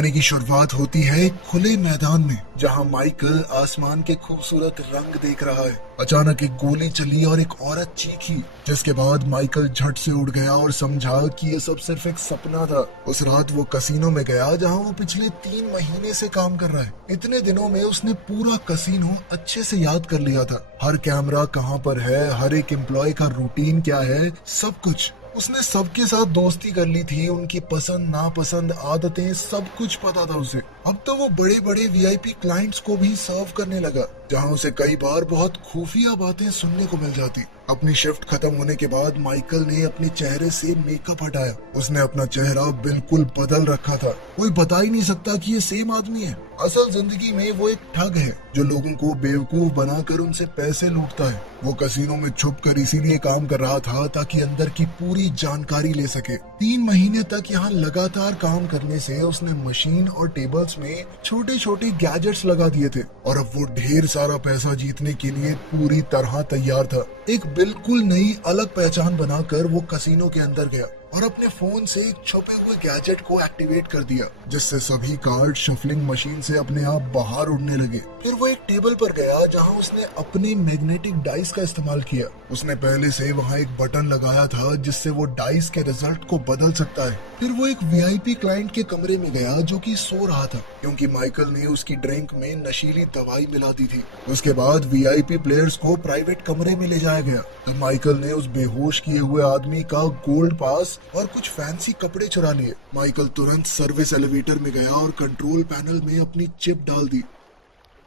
कहानी की शुरुआत होती है एक खुले मैदान में, जहां माइकल आसमान के खूबसूरत रंग देख रहा है। अचानक एक गोली चली और एक औरत चीखी, जिसके बाद माइकल झट से उठ गया और समझा कि ये सब सिर्फ एक सपना था। उस रात वो कसीनो में गया जहां वो पिछले 3 महीने से काम कर रहा है। इतने दिनों में उसने पूरा कसीनो अच्छे से याद कर लिया था। हर कैमरा कहाँ पर है, हर एक एम्प्लॉय का रूटीन क्या है, सब कुछ। उसने सबके साथ दोस्ती कर ली थी, उनकी पसंद नापसंद आदतें सब कुछ पता था उसे। अब तो वो बड़े बड़े वीआईपी क्लाइंट्स को भी सर्व करने लगा, जहां उसे कई बार बहुत खुफिया बातें सुनने को मिल जाती। अपनी शिफ्ट खत्म होने के बाद माइकल ने अपने चेहरे से मेकअप हटाया। उसने अपना चेहरा बिल्कुल बदल रखा था। कोई बता ही नहीं सकता कि ये सेम आदमी है। असल जिंदगी में वो एक ठग है जो लोगों को बेवकूफ बनाकर उनसे पैसे लूटता है। वो कसीनो में छुपकर इसीलिए काम कर रहा था ताकि अंदर की पूरी जानकारी ले सके। 3 महीने तक यहाँ लगातार काम करने से उसने मशीन और टेबल्स में छोटे छोटे गैजेट्स लगा दिए थे और अब वो ढेर सारा पैसा जीतने के लिए पूरी तरह तैयार था। एक बिल्कुल नई अलग पहचान बनाकर वो कसीनो के अंदर गया और अपने फोन से एक छुपे हुए गैजेट को एक्टिवेट कर दिया, जिससे सभी कार्ड शफलिंग मशीन से अपने आप बाहर उड़ने लगे। फिर वो एक टेबल पर गया जहां उसने अपने मैग्नेटिक डाइस का इस्तेमाल किया। उसने पहले से वहां एक बटन लगाया था जिससे वो डाइस के रिजल्ट को बदल सकता है। फिर वो एक वीआईपी क्लाइंट के कमरे में गया जो कि सो रहा था, क्योंकि माइकल ने उसकी ड्रिंक में नशीली दवाई मिला दी थी। उसके बाद वीआईपी प्लेयर्स को प्राइवेट कमरे में ले जाया गया। तब माइकल ने उस बेहोश किए हुए आदमी का गोल्ड पास और कुछ फैंसी कपड़े चुरा लिए। माइकल तुरंत सर्विस एलिवेटर में गया और कंट्रोल पैनल में अपनी चिप डाल दी।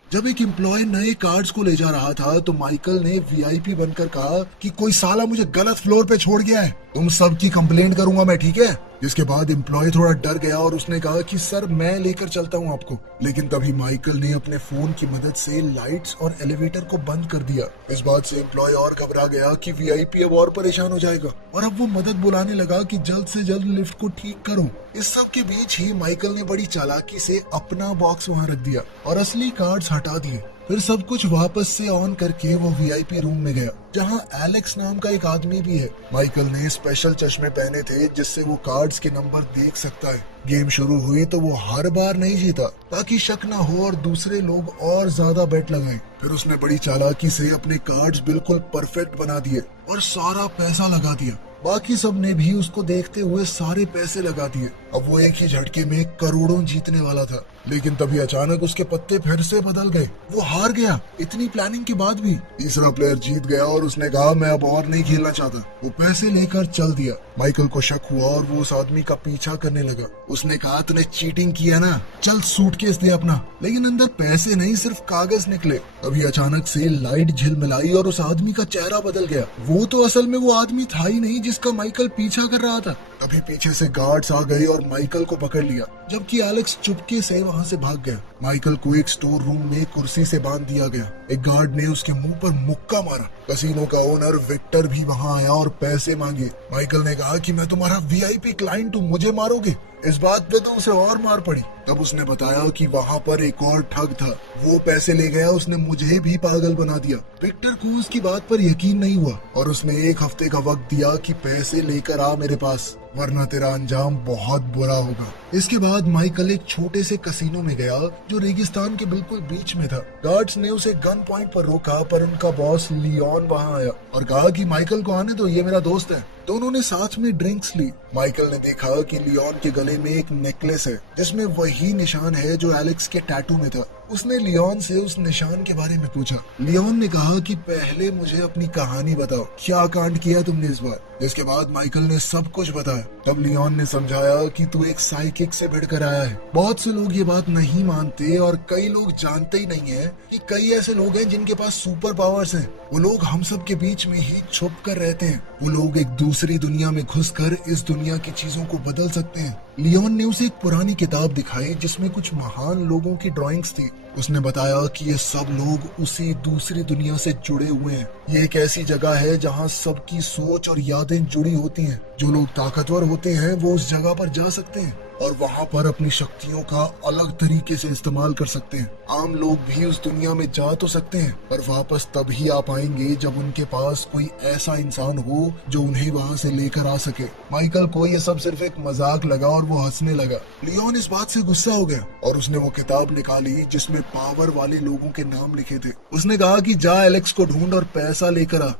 जब एक एम्प्लॉय नए कार्ड्स को ले जा रहा था तो माइकल ने वीआईपी बनकर कहा कि कोई साला मुझे गलत फ्लोर पे छोड़ गया है, तुम सबकी कंप्लेंट करूंगा मैं, ठीक है? जिसके बाद एम्प्लॉय थोड़ा डर गया और उसने कहा कि सर मैं लेकर चलता हूं आपको। लेकिन तभी माइकल ने अपने फोन की मदद से लाइट्स और एलिवेटर को बंद कर दिया। इस बात से एम्प्लॉय और घबरा गया कि वीआईपी अब और परेशान हो जाएगा और अब वो मदद बुलाने लगा कि जल्द से जल्द लिफ्ट को ठीक करो। इस सब के बीच ही माइकल ने बड़ी चालाकी से अपना बॉक्स वहां रख दिया और असली कार्ड्स हटा दिए। फिर सब कुछ वापस से ऑन करके वो वीआईपी रूम में गया, जहां एलेक्स नाम का एक आदमी भी है। माइकल ने स्पेशल चश्मे पहने थे जिससे वो कार्ड्स के नंबर देख सकता है। गेम शुरू हुई तो वो हर बार नहीं जीता ताकि शक ना हो और दूसरे लोग और ज्यादा बेट लगाएं। फिर उसने बड़ी चालाकी से अपने कार्ड्स बिल्कुल परफेक्ट बना दिए और सारा पैसा लगा दिया। बाकी सब ने भी उसको देखते हुए सारे पैसे लगा दिए। अब वो एक ही झटके में करोड़ों जीतने वाला था। लेकिन तभी अचानक उसके पत्ते फिर से बदल गए। वो हार गया इतनी प्लानिंग के बाद भी। तीसरा प्लेयर जीत गया और उसने कहा मैं अब और नहीं खेलना चाहता। वो पैसे लेकर चल दिया। माइकल को शक हुआ और वो उस आदमी का पीछा करने लगा। उसने कहा तूने चीटिंग किया ना, चल सूटकेस दे अपना। लेकिन अंदर पैसे नहीं, सिर्फ कागज निकले। तभी अचानक से लाइट झिलमिलाई और उस आदमी का चेहरा बदल गया। वो तो असल में वो आदमी था ही नहीं जिसका माइकल पीछा कर रहा था। तभी पीछे से गार्ड्स आ गए और माइकल को पकड़ लिया, जबकि एलेक्स चुपके से वहां से भाग गया। माइकल को एक स्टोर रूम में कुर्सी से बांध दिया गया। एक गार्ड ने उसके मुंह पर मुक्का मारा। कसीनो का ओनर विक्टर भी वहां आया और पैसे मांगे। माइकल ने कहा कि मैं तुम्हारा वीआईपी क्लाइंट हूँ, मुझे मारोगे? इस बात पे तो उसे और मार पड़ी। तब उसने बताया कि वहाँ पर एक और ठग था, वो पैसे ले गया, उसने मुझे भी पागल बना दिया। विक्टर को उसकी बात पर यकीन नहीं हुआ और उसने 1 हफ्ते का वक्त दिया कि पैसे लेकर आ मेरे पास, वरना तेरा अंजाम बहुत बुरा होगा। इसके बाद माइकल एक छोटे से कसीनो में गया जो रेगिस्तान के बिल्कुल बीच में था। गार्ड्स ने उसे गन पॉइंट पर रोका, पर उनका बॉस लियोन वहां आया और कहा कि माइकल को आने दो, ये मेरा दोस्त है। दोनों ने साथ में ड्रिंक्स ली। माइकल ने देखा कि लियोन के गले में एक नेकलेस है जिसमें वही निशान है जो एलेक्स के टैटू में था। उसने लियोन से उस निशान के बारे में पूछा। लियोन ने कहा कि पहले मुझे अपनी कहानी बताओ, क्या कांड किया तुमने इस बार? जिसके बाद माइकल ने सब कुछ बताया। तब लियोन ने समझाया कि तू एक साइकिक से भिड़कर आया है। बहुत से लोग ये बात नहीं मानते और कई लोग जानते ही नहीं है कि कई ऐसे लोग हैं जिनके पास सुपर पावर्स हैं। वो लोग हम सब के बीच में ही छुप कर रहते हैं। वो लोग एक दूसरी दुनिया में घुसकर इस दुनिया की चीजों को बदल सकते हैं। लियोन ने उसे एक पुरानी किताब दिखाई जिसमें कुछ महान लोगों की ड्राइंग्स थी। उसने बताया कि ये सब लोग उसी दूसरी दुनिया से जुड़े हुए हैं। ये एक ऐसी जगह है जहाँ सबकी सोच और यादें जुड़ी होती हैं। जो लोग ताकतवर होते हैं वो उस जगह पर जा सकते हैं। और वहाँ पर अपनी शक्तियों का अलग तरीके से इस्तेमाल कर सकते हैं। आम लोग भी उस दुनिया में जा तो सकते हैं पर वापस तभी आ पाएंगे जब उनके पास कोई ऐसा इंसान हो जो उन्हें वहाँ से लेकर आ सके। माइकल को ये सब सिर्फ एक मजाक लगा और वो हंसने लगा। लियोन इस बात से गुस्सा हो गया और उसने वो किताब निकाली जिसमें पावर वाले लोगों के नाम लिखे थे। उसने कहा कि जा एलेक्स को ढूंढ और पैसा लेकर आ।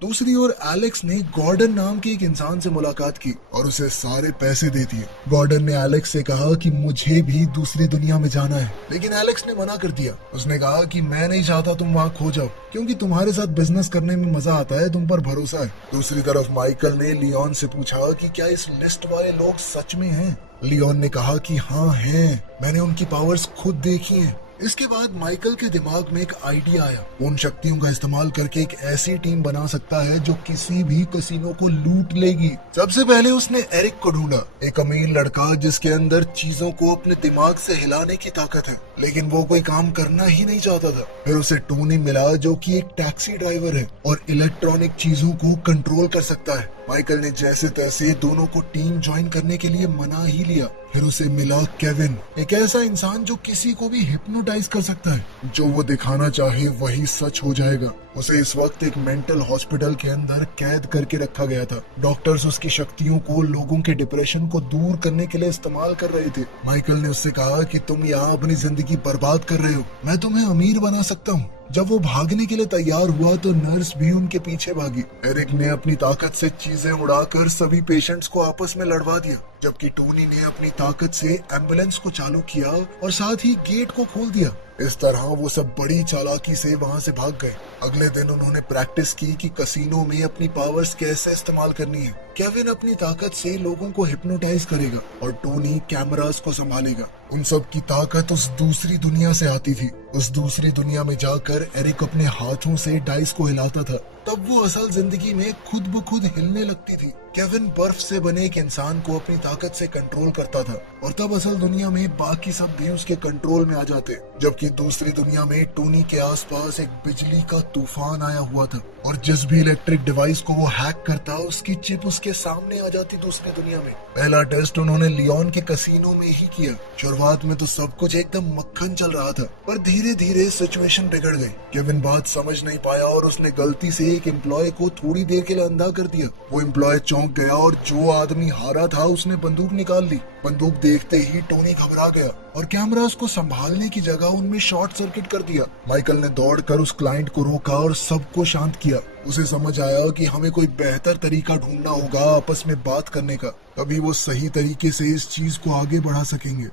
दूसरी ओर एलेक्स ने गॉर्डन नाम के एक इंसान से मुलाकात की और उसे सारे पैसे दे दिए। गॉर्डन ने एलेक्स से कहा कि मुझे भी दूसरी दुनिया में जाना है, लेकिन एलेक्स ने मना कर दिया। उसने कहा कि मैं नहीं चाहता तुम वहाँ खो जाओ क्योंकि तुम्हारे साथ बिजनेस करने में मजा आता है, तुम पर भरोसा है। दूसरी तरफ माइकल ने लियोन से पूछा कि क्या इस लिस्ट वाले लोग सच में हैं? लियोन ने कहा कि हाँ हैं, मैंने उनकी पावर्स खुद देखी हैं। इसके बाद माइकल के दिमाग में एक आइडिया आया। उन शक्तियों का इस्तेमाल करके एक ऐसी टीम बना सकता है जो किसी भी कसिनो को लूट लेगी। सबसे पहले उसने एरिक को ढूंढा, एक अमीर लड़का जिसके अंदर चीजों को अपने दिमाग से हिलाने की ताकत है, लेकिन वो कोई काम करना ही नहीं चाहता था। फिर उसे टोनी मिला जो कि एक टैक्सी ड्राइवर है और इलेक्ट्रॉनिक चीजों को कंट्रोल कर सकता है। माइकल ने जैसे तैसे दोनों को टीम ज्वाइन करने के लिए मना ही लिया। फिर उसे मिला केविन, एक ऐसा इंसान जो किसी को भी हिप्नोटाइज कर सकता है, जो वो दिखाना चाहे वही सच हो जाएगा। उसे इस वक्त एक मेंटल हॉस्पिटल के अंदर कैद करके रखा गया था। डॉक्टर्स उसकी शक्तियों को लोगों के डिप्रेशन को दूर करने के लिए इस्तेमाल कर रहे थे। माइकल ने उससे कहा कि तुम यहाँ अपनी जिंदगी बर्बाद कर रहे हो, मैं तुम्हें अमीर बना सकता हूँ। जब वो भागने के लिए तैयार हुआ तो नर्स भी उनके पीछे भागी। एरिक ने अपनी ताकत से चीजें उड़ाकर सभी पेशेंट्स को आपस में लड़वा दिया, जबकि टोनी ने अपनी ताकत से एम्बुलेंस को चालू किया और साथ ही गेट को खोल दिया। इस तरह वो सब बड़ी चालाकी से वहाँ से भाग गए। अगले दिन उन्होंने प्रैक्टिस की कि कसीनो में अपनी पावर्स कैसे इस्तेमाल करनी है। केविन अपनी ताकत से लोगों को हिप्नोटाइज करेगा और टोनी कैमरास को संभालेगा। उन सब की ताकत उस दूसरी दुनिया से आती थी। उस दूसरी दुनिया में जाकर एरिक अपने हाथों से डाइस को हिलाता था, तब वो असल जिंदगी में खुद ब खुद हिलने लगती थी। केविन बर्फ से बने एक इंसान को अपनी ताकत से कंट्रोल करता था और तब असल दुनिया में बाकी सब भी उसके कंट्रोल में आ जाते, जबकि दूसरी दुनिया में टोनी के आसपास एक बिजली का तूफान आया हुआ था और जिस भी इलेक्ट्रिक डिवाइस को वो हैक करता उसकी चिप उसके सामने आ जाती दूसरी दुनिया में। पहला टेस्ट उन्होंने लियोन के कसीनो में ही किया। शुरुआत में तो सब कुछ एकदम मक्खन चल रहा था, पर धीरे धीरे सिचुएशन बिगड़ गई। केविन बात समझ नहीं पाया और उसने गलती से एक एम्प्लॉय को थोड़ी देर के लिए अंधा कर दिया। वो एम्प्लॉय चौंक गया और जो आदमी हारा था उसने बंदूक निकाल ली। बंदूक देखते ही टोनी घबरा गया और कैमरा उसको संभालने की जगह उनमें शॉर्ट सर्किट कर दिया। माइकल ने दौड़कर उस क्लाइंट को रोका और सबको शांत किया। उसे समझ आया कि हमें कोई बेहतर तरीका ढूंढना होगा आपस में बात करने का, तभी वो सही तरीके से इस चीज को आगे बढ़ा सकेंगे।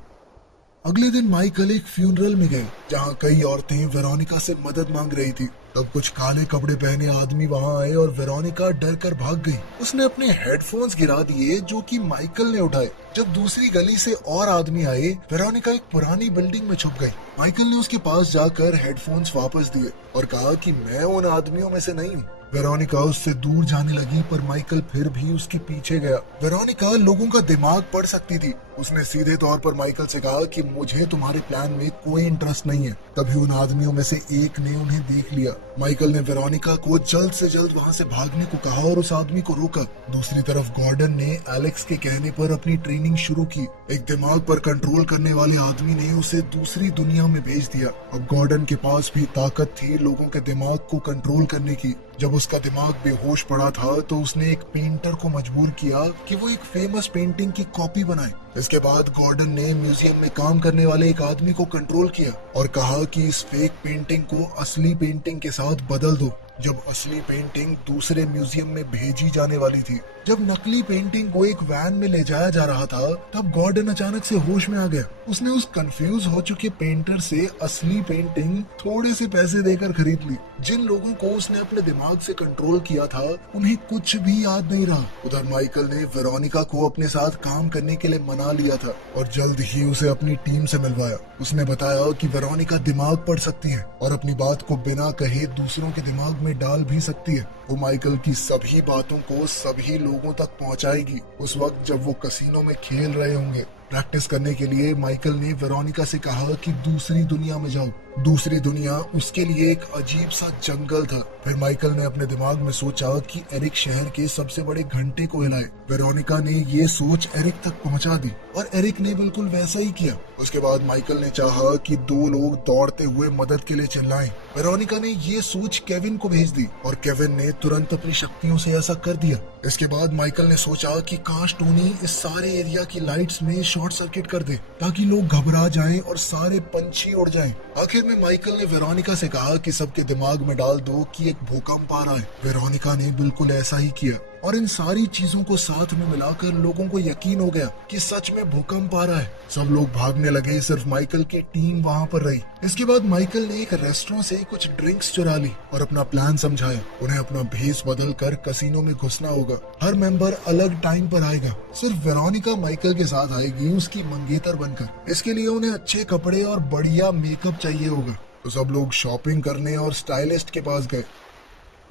अगले दिन माइकल एक फ्यूनरल में गए जहाँ कई औरतें वेरोनिका से मदद मांग रही थी। तब कुछ काले कपड़े पहने आदमी वहाँ आए और वेरोनिका डर कर भाग गई। उसने अपने हेडफोन्स गिरा दिए जो कि माइकल ने उठाए। जब दूसरी गली से और आदमी आए, वेरोनिका एक पुरानी बिल्डिंग में छुप गई। माइकल ने उसके पास जाकर हेडफोन्स वापस दिए और कहा कि मैं उन आदमियों में से नहीं हूँ। वेरोनिका उससे दूर जाने लगी पर माइकल फिर भी उसके पीछे गया। वेरोनिका लोगों का दिमाग पढ़ सकती थी। उसने सीधे तौर पर माइकल से कहा कि मुझे तुम्हारे प्लान में कोई इंटरेस्ट नहीं है। तभी उन आदमियों में से एक ने उन्हें देख लिया। माइकल ने वेरोनिका को जल्द से जल्द वहाँ से भागने को कहा और उस आदमी को रोका। दूसरी तरफ गॉर्डन ने एलेक्स के कहने पर अपनी ट्रेनिंग शुरू की। एक दिमाग पर कंट्रोल करने वाले आदमी ने उसे दूसरी दुनिया में भेज दिया। अब गॉर्डन के पास भी ताकत थी लोगों के दिमाग को कंट्रोल करने की। जब उसका दिमाग बेहोश पड़ा था तो उसने एक पेंटर को मजबूर किया कि वो एक फेमस पेंटिंग की कॉपी बनाए। इसके बाद गॉर्डन ने म्यूजियम में काम करने वाले एक आदमी को कंट्रोल किया और कहा कि इस फेक पेंटिंग को असली पेंटिंग के साथ बदल दो। जब असली पेंटिंग दूसरे म्यूजियम में भेजी जाने वाली थी, जब नकली पेंटिंग को एक वैन में ले जाया जा रहा था, तब गॉर्डन अचानक से होश में आ गया। उसने उस कंफ्यूज हो चुके पेंटर से असली पेंटिंग थोड़े से पैसे देकर खरीद ली। जिन लोगों को उसने अपने दिमाग से कंट्रोल किया था उन्हें कुछ भी याद नहीं रहा। उधर माइकल ने वेरोनिका को अपने साथ काम करने के लिए मना लिया था और जल्द ही उसे अपनी टीम से मिलवाया। उसने बताया कि वेरोनिका दिमाग पढ़ सकती है और अपनी बात को बिना कहे दूसरों के दिमाग में डाल भी सकती है। वो माइकल की सभी बातों को सभी लोगों तक पहुंचाएगी उस वक्त जब वो कसीनो में खेल रहे होंगे। प्रैक्टिस करने के लिए माइकल ने वेरोनिका से कहा कि दूसरी दुनिया में जाओ। दूसरी दुनिया उसके लिए एक अजीब सा जंगल था। फिर माइकल ने अपने दिमाग में सोचा कि एरिक शहर के सबसे बड़े घंटे को हिलाए। वेरोनिका ने ये सोच एरिक तक पहुंचा दी और एरिक ने बिल्कुल वैसा ही किया। उसके बाद माइकल ने चाहा कि दो लोग दौड़ते हुए मदद के लिए चिल्लाएं। वेरोनिका ने ये सोच केविन को भेज दी और केविन ने तुरंत अपनी शक्तियों से ऐसा कर दिया। इसके बाद माइकल ने सोचा कि काश टोनी इस सारे एरिया की लाइट्स में शॉर्ट सर्किट कर दे ताकि लोग घबरा जाएं और सारे पंछी उड़ जाएं। आखिर में माइकल ने वेरोनिका से कहा कि सबके दिमाग में डाल दो कि एक भूकंप आ रहा है। वेरोनिका ने बिल्कुल ऐसा ही किया और इन सारी चीजों को साथ में मिलाकर लोगों को यकीन हो गया कि सच में भूकंप आ रहा है। सब लोग भागने लगे, सिर्फ माइकल की टीम वहाँ पर रही। इसके बाद माइकल ने एक रेस्टोरेंट से कुछ ड्रिंक्स चुरा ली और अपना प्लान समझाया। उन्हें अपना भेस बदल कर कसिनो में घुसना होगा। हर मेंबर अलग टाइम पर आएगा। सिर्फ वेरोनिका माइकल के साथ आएगी उसकी मंगेतर बनकर। इसके लिए उन्हें अच्छे कपड़े और बढ़िया मेकअप चाहिए होगा। तो सब लोग शॉपिंग करने और स्टाइलिस्ट के पास गए।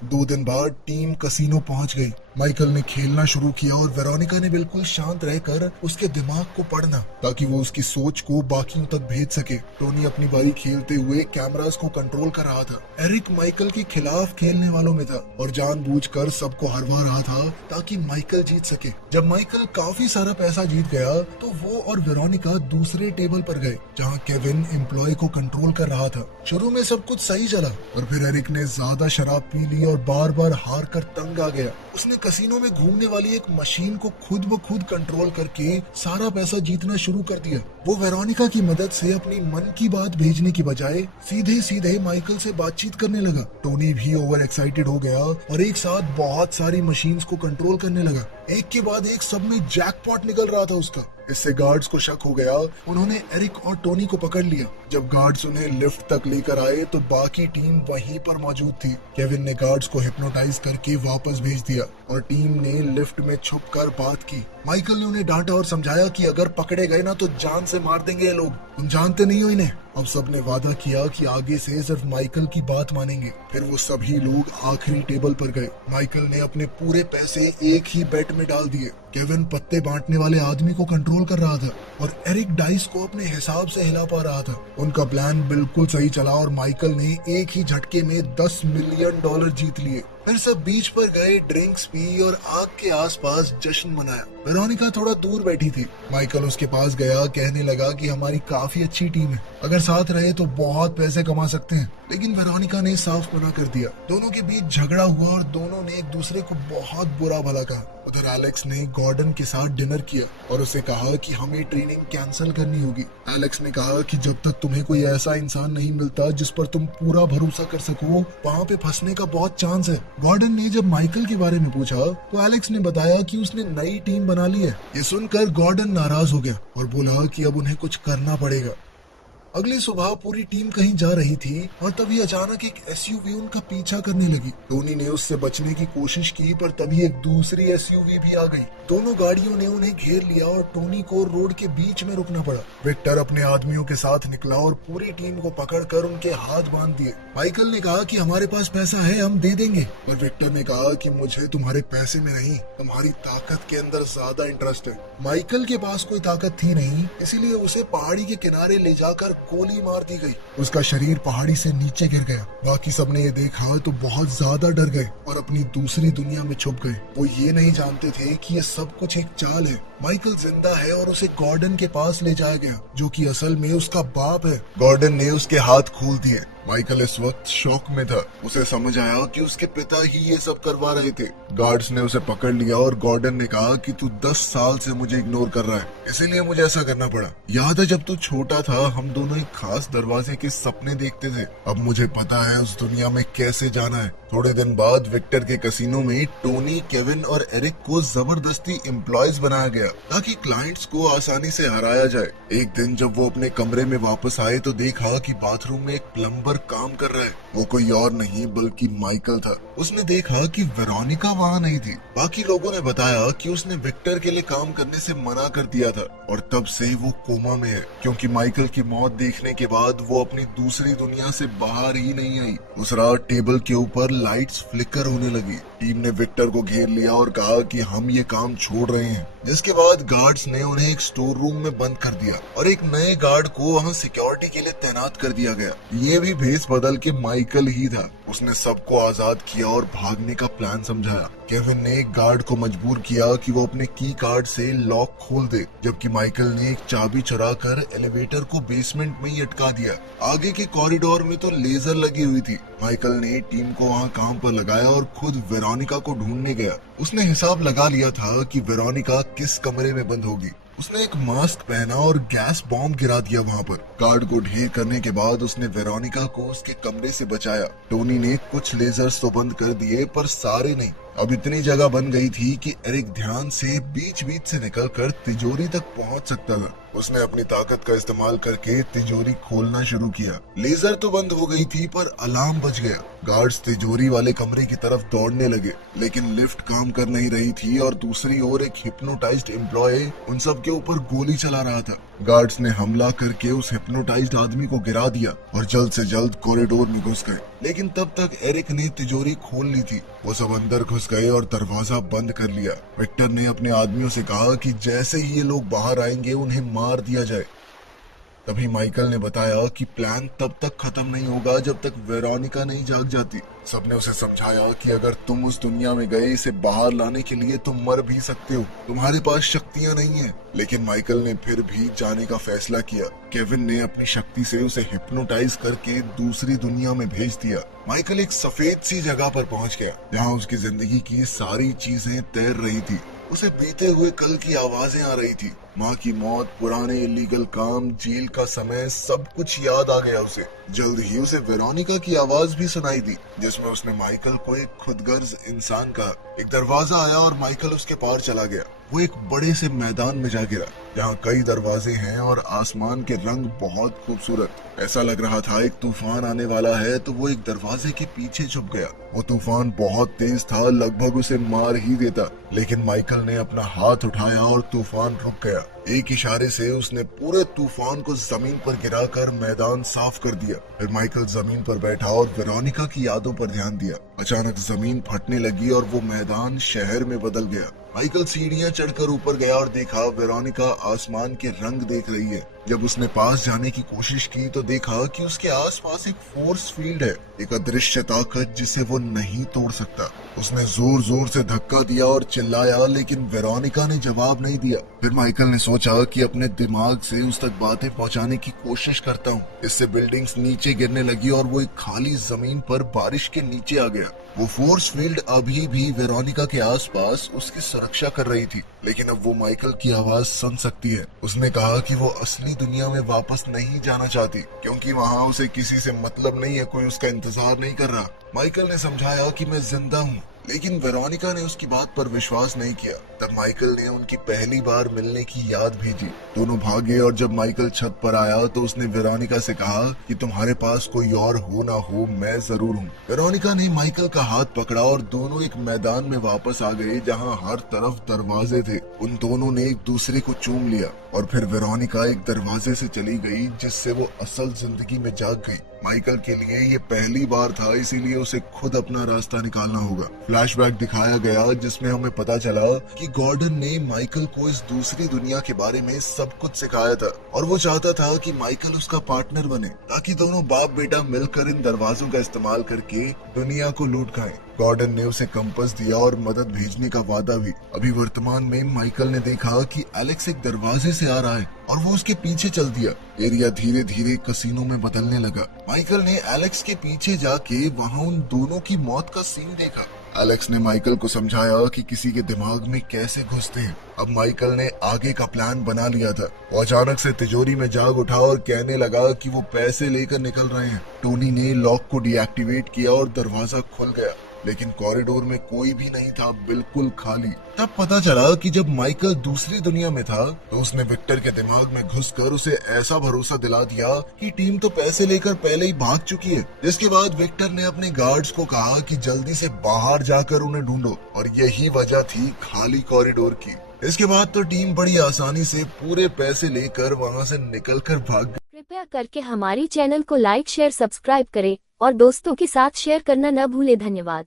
2 दिन बाद टीम कसिनो पहुंच गई। माइकल ने खेलना शुरू किया और वेरोनिका ने बिल्कुल शांत रहकर उसके दिमाग को पढ़ना ताकि वो उसकी सोच को बाकियों तक भेज सके। टोनी अपनी बारी खेलते हुए कैमरास को कंट्रोल कर रहा था। एरिक माइकल के खिलाफ खेलने वालों में था और जानबूझकर सबको हरवा रहा था ताकि माइकल जीत सके। जब माइकल काफी सारा पैसा जीत गया तो वो और वेरोनिका दूसरे टेबल पर गए जहाँ केविन एम्प्लॉय को कंट्रोल कर रहा था। शुरू में सब कुछ सही चला और फिर एरिक ने ज्यादा शराब पी ली और बार बार हार कर तंग आ गया। उसने कसिनो में घूमने वाली एक मशीन को खुद ब खुद कंट्रोल करके सारा पैसा जीतना शुरू कर दिया। वो वेरोनिका की मदद से अपनी मन की बात भेजने की बजाय सीधे सीधे माइकल से बातचीत करने लगा। टोनी भी ओवर एक्साइटेड हो गया और एक साथ बहुत सारी मशीन्स को कंट्रोल करने लगा। एक के बाद एक सब में जैकपॉट निकल रहा था उसका। इससे गार्ड्स को शक हो गया। उन्होंने एरिक और टोनी को पकड़ लिया। जब गार्ड्स उन्हें लिफ्ट तक लेकर आए तो बाकी टीम वहीं पर मौजूद थी। केविन ने गार्ड्स को हिप्नोटाइज करके वापस भेज दिया और टीम ने लिफ्ट में छुपकर बात की। माइकल ने उन्हें डांटा और समझाया कि अगर पकड़े गए ना तो जान से मार देंगे ये लोग। तुम जानते नहीं हो इन्हें। अब सबने वादा किया कि आगे से सिर्फ माइकल की बात मानेंगे। फिर वो सभी लोग आखिरी टेबल पर गए। माइकल ने अपने पूरे पैसे एक ही बेट में डाल दिए। केविन पत्ते बांटने वाले आदमी को कंट्रोल कर रहा था और एरिक डाइस को अपने हिसाब से हिला पा रहा था। उनका प्लान बिल्कुल सही चला और माइकल ने एक ही झटके में $10 मिलियन जीत लिए। फिर सब बीच पर गए, ड्रिंक्स पी और आग के आसपास जश्न मनाया। वेरोनिका थोड़ा दूर बैठी थी। माइकल उसके पास गया, कहने लगा कि हमारी काफी अच्छी टीम है, अगर साथ रहे तो बहुत पैसे कमा सकते हैं। लेकिन वेरोनिका ने साफ मना कर दिया। दोनों के बीच झगड़ा हुआ और दोनों ने एक दूसरे को बहुत बुरा भला कहा। उधर एलेक्स ने गॉर्डन के साथ डिनर किया और उसे कहा कि हमें ट्रेनिंग कैंसिल करनी होगी। एलेक्स ने कहा कि जब तक तुम्हें कोई ऐसा इंसान नहीं मिलता जिस पर तुम पूरा भरोसा कर सको, वहाँ पे फंसने का बहुत चांस है। गॉर्डन ने जब माइकल के बारे में पूछा तो एलेक्स ने बताया कि उसने नई टीम बना ली है। ये सुनकर गॉर्डन नाराज हो गया और बोला कि अब उन्हें कुछ करना पड़ेगा। अगली सुबह पूरी टीम कहीं जा रही थी और तभी अचानक एक एसयूवी उनका पीछा करने लगी। टोनी ने उससे बचने की कोशिश की पर तभी एक दूसरी एसयूवी भी आ गई। दोनों गाड़ियों ने उन्हें घेर लिया और टोनी को रोड के बीच में रुकना पड़ा। विक्टर अपने आदमियों के साथ निकला और पूरी टीम को पकड़कर उनके हाथ बांध दिए। माइकल ने कहा कि हमारे पास पैसा है, हम दे देंगे, और विक्टर ने कहा कि मुझे तुम्हारे पैसे में नहीं, तुम्हारी ताकत के अंदर ज्यादा इंटरेस्ट है। माइकल के पास कोई ताकत थी नहीं, इसीलिए उसे पहाड़ी के किनारे ले जाकर गोली मार दी गई। उसका शरीर पहाड़ी से नीचे गिर गया। बाकी सबने ये देखा तो बहुत ज्यादा डर गए और अपनी दूसरी दुनिया में छुप गए। वो ये नहीं जानते थे कि ये सब कुछ एक चाल है। माइकल जिंदा है और उसे गॉर्डन के पास ले जाया गया, जो कि असल में उसका बाप है। गॉर्डन ने उसके हाथ खोल दिए। माइकल इस वक्त शॉक में था। उसे समझ आया कि उसके पिता ही ये सब करवा रहे थे। गार्ड्स ने उसे पकड़ लिया और गॉर्डन ने कहा कि तू 10 साल से मुझे इग्नोर कर रहा है, इसीलिए मुझे ऐसा करना पड़ा। याद है जब तू छोटा था हम दोनों एक खास दरवाजे के सपने देखते थे। अब मुझे पता है उस दुनिया में कैसे जाना है। थोड़े दिन बाद विक्टर के कसिनो में टोनी, केविन और एरिक को जबरदस्ती एम्प्लॉयज बनाया गया ताकि क्लाइंट्स को आसानी से हराया जाए। एक दिन जब वो अपने कमरे में वापस आए तो देखा कि बाथरूम में एक प्लम्बर काम कर रहा है। वो कोई और नहीं बल्कि माइकल था। उसने देखा कि वेरोनिका वहाँ नहीं थी। बाकी लोगों ने बताया कि उसने विक्टर के लिए काम करने से मना कर दिया था और तब से वो कोमा में है, क्योंकि माइकल की मौत देखने के बाद वो अपनी दूसरी दुनिया से बाहर ही नहीं आई। उस रात टेबल के ऊपर लाइट्स फ्लिकर होने लगी। टीम ने विक्टर को घेर लिया और कहा कि हम ये काम छोड़ रहे हैं। जिसके बाद गार्ड्स ने उन्हें एक स्टोर रूम में बंद कर दिया और एक नए गार्ड को वहां सिक्योरिटी के लिए तैनात कर दिया गया। ये भी भेस बदल के माइकल ही था। उसने सबको आजाद किया और भागने का प्लान समझाया। केविन ने एक गार्ड को मजबूर किया कि वो अपने की कार्ड से लॉक खोल दे, जबकि माइकल ने एक चाबी चुरा कर एलिवेटर को बेसमेंट में ही अटका दिया। आगे के कॉरिडोर में तो लेजर लगी हुई थी। माइकल ने टीम को वहां काम पर लगाया और खुद वेरोनिका को ढूंढने गया। उसने हिसाब लगा लिया था कि वेरोनिका किस कमरे में बंद होगी। उसने एक मास्क पहना और गैस बॉम्ब गिरा दिया वहां पर। गार्ड को ढेर करने के बाद उसने वेरोनिका को उसके कमरे से बचाया। टोनी ने कुछ लेजर्स तो बंद कर दिए पर सारे नहीं। अब इतनी जगह बन गई थी कि एरिक ध्यान से बीच बीच से निकलकर तिजोरी तक पहुंच सकता था। उसने अपनी ताकत का इस्तेमाल करके तिजोरी खोलना शुरू किया। लेजर तो बंद हो गई थी पर अलार्म बज गया। गार्ड्स तिजोरी वाले कमरे की तरफ दौड़ने लगे, लेकिन लिफ्ट काम कर नहीं रही थी और दूसरी ओर एक हिप्नोटाइज्ड एम्प्लॉय उन सब के ऊपर गोली चला रहा था। गार्ड्स ने हमला करके उस हिप्नोटाइज्ड आदमी को गिरा दिया और जल्द से जल्द कॉरिडोर में घुस गए। लेकिन तब तक एरिक ने तिजोरी खोल ली थी। वो सब अंदर घुस गए और दरवाजा बंद कर लिया। विक्टर ने अपने आदमियों से कहा कि जैसे ही ये लोग बाहर आएंगे उन्हें मार दिया जाए। तभी माइकल ने बताया कि प्लान तब तक खत्म नहीं होगा जब तक वेरोनिका नहीं जाग जाती। सबने उसे समझाया कि अगर तुम उस दुनिया में गए इसे बाहर लाने के लिए तुम मर भी सकते हो, तुम्हारे पास शक्तियां नहीं है। लेकिन माइकल ने फिर भी जाने का फैसला किया। केविन ने अपनी शक्ति से उसे हिप्नोटाइज करके दूसरी दुनिया में भेज दिया। माइकल एक सफेद सी जगह पर पहुंच गया जहां उसकी जिंदगी की सारी चीजें तैर रही थी। उसे बीते हुए कल की आवाजें आ रही थी। माँ की मौत, पुराने इलीगल काम, जेल का समय, सब कुछ याद आ गया उसे। जल्द ही उसे वेरोनिका की आवाज भी सुनाई दी, जिसमें उसने माइकल को एक खुदगर्ज इंसान कहा। एक दरवाजा आया और माइकल उसके पार चला गया। वो एक बड़े से मैदान में जा गिरा जहाँ कई दरवाजे हैं और आसमान के रंग बहुत खूबसूरत। ऐसा लग रहा था एक तूफान आने वाला है, तो वो एक दरवाजे के पीछे छुप गया। वो तूफान बहुत तेज था, लगभग उसे मार ही देता, लेकिन माइकल ने अपना हाथ उठाया और तूफान रुक गया। एक इशारे से उसने पूरे तूफान को जमीन पर गिराकर मैदान साफ कर दिया। फिर माइकल जमीन पर बैठा और वेरोनिका की यादों पर ध्यान दिया। अचानक जमीन फटने लगी और वो मैदान शहर में बदल गया। माइकल सीढ़ियां चढ़कर ऊपर गया और देखा वेरोनिका आसमान के रंग देख रही है। जब उसने पास जाने की कोशिश की तो देखा कि उसके आसपास एक फोर्स फील्ड है, एक अदृश्य ताकत जिसे वो नहीं तोड़ सकता। उसने जोर जोर से धक्का दिया और चिल्लाया, लेकिन वेरोनिका ने जवाब नहीं दिया। फिर माइकल ने सोचा कि अपने दिमाग से उस तक बातें पहुंचाने की कोशिश करता हूँ। इससे बिल्डिंग्स नीचे गिरने लगी और वो एक खाली जमीन पर बारिश के नीचे आ गया। वो फोर्स फील्ड अभी भी वेरोनिका के आसपास उसकी सुरक्षा कर रही थी, लेकिन अब वो माइकल की आवाज सुन सकती है। उसने कहा कि वो असली दुनिया में वापस नहीं जाना चाहती, क्योंकि वहाँ उसे किसी से मतलब नहीं है, कोई उसका इंतजार नहीं कर रहा। माइकल ने समझाया कि मैं जिंदा हूँ, लेकिन वेरोनिका ने उसकी बात पर विश्वास नहीं किया। तब माइकल ने उनकी पहली बार मिलने की याद भेजी। दोनों भागे और जब माइकल छत पर आया तो उसने वेरोनिका से कहा कि तुम्हारे पास कोई और हो ना हो, मैं जरूर हूँ। वेरोनिका ने माइकल का हाथ पकड़ा और दोनों एक मैदान में वापस आ गए जहाँ हर तरफ दरवाजे थे। उन दोनों ने एक दूसरे को चूम लिया और फिर वेरोनिका एक दरवाजे से चली गई, जिससे वो असल जिंदगी में जाग गई। माइकल के लिए ये पहली बार था, इसीलिए उसे खुद अपना रास्ता निकालना होगा। फ्लैशबैक दिखाया गया जिसमें हमें पता चला कि गॉर्डन ने माइकल को इस दूसरी दुनिया के बारे में सब कुछ सिखाया था और वो चाहता था कि माइकल उसका पार्टनर बने, ताकि दोनों बाप बेटा मिलकर इन दरवाजों का इस्तेमाल करके दुनिया को लूट खाएं। गॉर्डन ने उसे कंपास दिया और मदद भेजने का वादा भी। अभी वर्तमान में माइकल ने देखा कि एलेक्स एक दरवाजे से आ रहा है और वो उसके पीछे चल दिया। एरिया धीरे धीरे कसीनो में बदलने लगा। माइकल ने एलेक्स के पीछे जाके वहाँ उन दोनों की मौत का सीन देखा। एलेक्स ने माइकल को समझाया कि किसी के दिमाग में कैसे घुसते हैं। अब माइकल ने आगे का प्लान बना लिया था। वो अचानक से तिजोरी में जाग उठा और कहने लगा कि वो पैसे लेकर निकल रहे हैं। टोनी ने लॉक को डीएक्टिवेट किया और दरवाजा खुल गया, लेकिन कॉरिडोर में कोई भी नहीं था, बिल्कुल खाली। तब पता चला कि जब माइकल दूसरी दुनिया में था तो उसने विक्टर के दिमाग में घुसकर उसे ऐसा भरोसा दिला दिया कि टीम तो पैसे लेकर पहले ही भाग चुकी है। जिसके बाद विक्टर ने अपने गार्ड्स को कहा कि जल्दी से बाहर जाकर उन्हें ढूंढो, और यही वजह थी खाली कॉरिडोर की। इसके बाद तो टीम बड़ी आसानी से पूरे पैसे लेकर वहाँ से निकलकर भाग गई। कृपया करके हमारी चैनल को लाइक, शेयर, सब्सक्राइब करें और दोस्तों के साथ शेयर करना न भूलें। धन्यवाद।